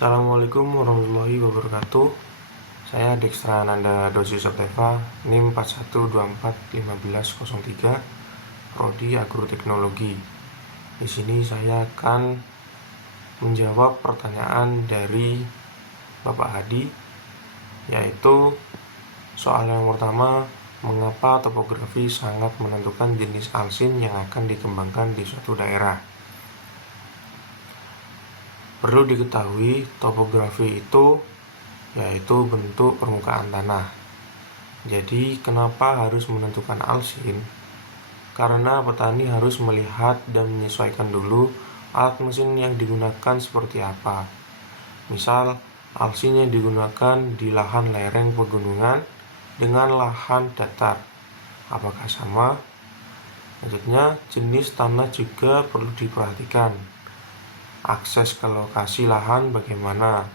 Assalamualaikum warahmatullahi wabarakatuh. Saya Dextra Ananda Dosi Septeva, NIM 41241503, Prodi Agroteknologi. Di sini saya akan menjawab pertanyaan dari Bapak Hadi, yaitu soal yang pertama, mengapa topografi sangat menentukan jenis alsin yang akan dikembangkan di suatu daerah. Perlu diketahui, topografi itu yaitu bentuk permukaan tanah. Jadi, kenapa harus menentukan alsin? Karena petani harus melihat dan menyesuaikan dulu alat mesin yang digunakan seperti apa. Misal, alsin yang digunakan di lahan lereng pegunungan dengan lahan datar. Apakah sama? Selanjutnya, jenis tanah juga perlu diperhatikan. Akses ke lokasi lahan bagaimana?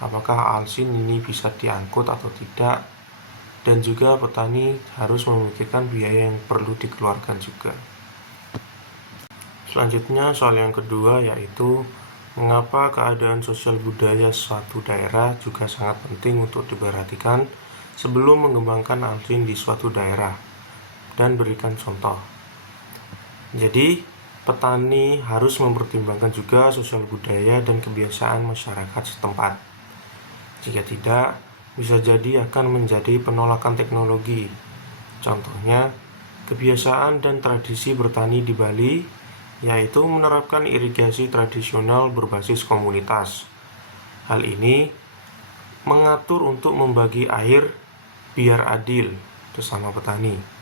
Apakah alsin ini bisa diangkut atau tidak? Dan juga petani harus memikirkan biaya yang perlu dikeluarkan juga. Selanjutnya, soal yang kedua yaitu mengapa keadaan sosial budaya suatu daerah juga sangat penting untuk diperhatikan sebelum mengembangkan alsin di suatu daerah, dan berikan contoh. Jadi, petani harus mempertimbangkan juga sosial budaya dan kebiasaan masyarakat setempat. Jika tidak, bisa jadi akan menjadi penolakan teknologi. Contohnya, kebiasaan dan tradisi bertani di Bali, yaitu menerapkan irigasi tradisional berbasis komunitas. Hal ini mengatur untuk membagi air biar adil sesama petani.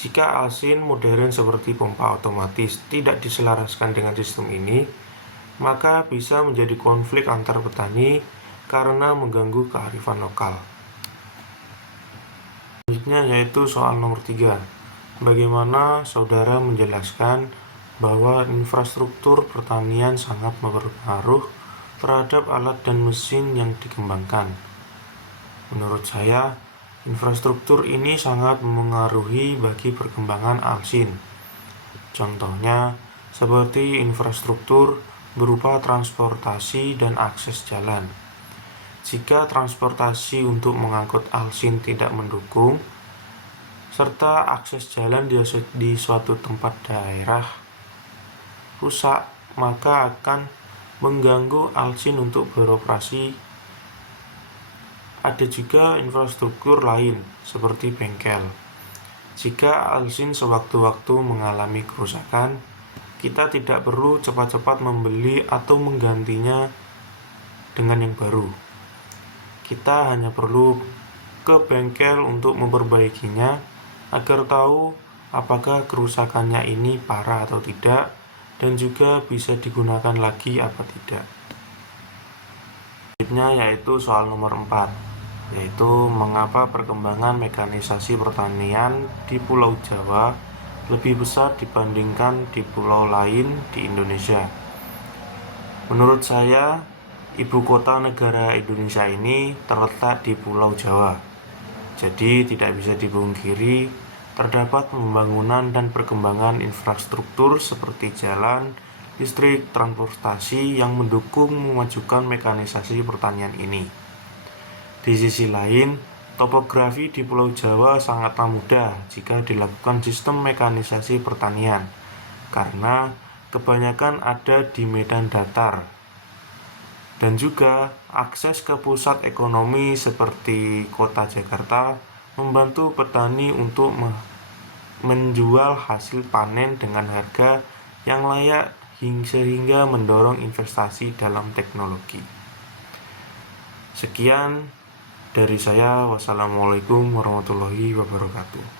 Jika alsin modern seperti pompa otomatis tidak diselaraskan dengan sistem ini, maka bisa menjadi konflik antar petani karena mengganggu kearifan lokal. Selanjutnya yaitu soal nomor 3. Bagaimana saudara menjelaskan bahwa infrastruktur pertanian sangat berpengaruh terhadap alat dan mesin yang dikembangkan? Menurut saya, infrastruktur ini sangat memengaruhi bagi perkembangan alsin. Contohnya, seperti infrastruktur berupa transportasi dan akses jalan. Jika transportasi untuk mengangkut alsin tidak mendukung, serta akses jalan di suatu tempat daerah rusak, maka akan mengganggu alsin untuk beroperasi. Ada juga infrastruktur lain, seperti bengkel. Jika alsin sewaktu-waktu mengalami kerusakan, kita tidak perlu cepat-cepat membeli atau menggantinya dengan yang baru. Kita hanya perlu ke bengkel untuk memperbaikinya agar tahu apakah kerusakannya ini parah atau tidak, dan juga bisa digunakan lagi apa tidak. Selanjutnya yaitu soal nomor 4, yaitu mengapa perkembangan mekanisasi pertanian di Pulau Jawa lebih besar dibandingkan di pulau lain di Indonesia. Menurut saya, ibu kota negara Indonesia ini terletak di Pulau Jawa. Jadi tidak bisa dipungkiri terdapat pembangunan dan perkembangan infrastruktur seperti jalan, listrik, transportasi yang mendukung memajukan mekanisasi pertanian ini. Di sisi lain, topografi di Pulau Jawa sangatlah mudah jika dilakukan sistem mekanisasi pertanian, karena kebanyakan ada di medan datar. Dan juga akses ke pusat ekonomi seperti kota Jakarta membantu petani untuk menjual hasil panen dengan harga yang layak sehingga mendorong investasi dalam teknologi. Sekian dari saya. Wassalamualaikum warahmatullahi wabarakatuh.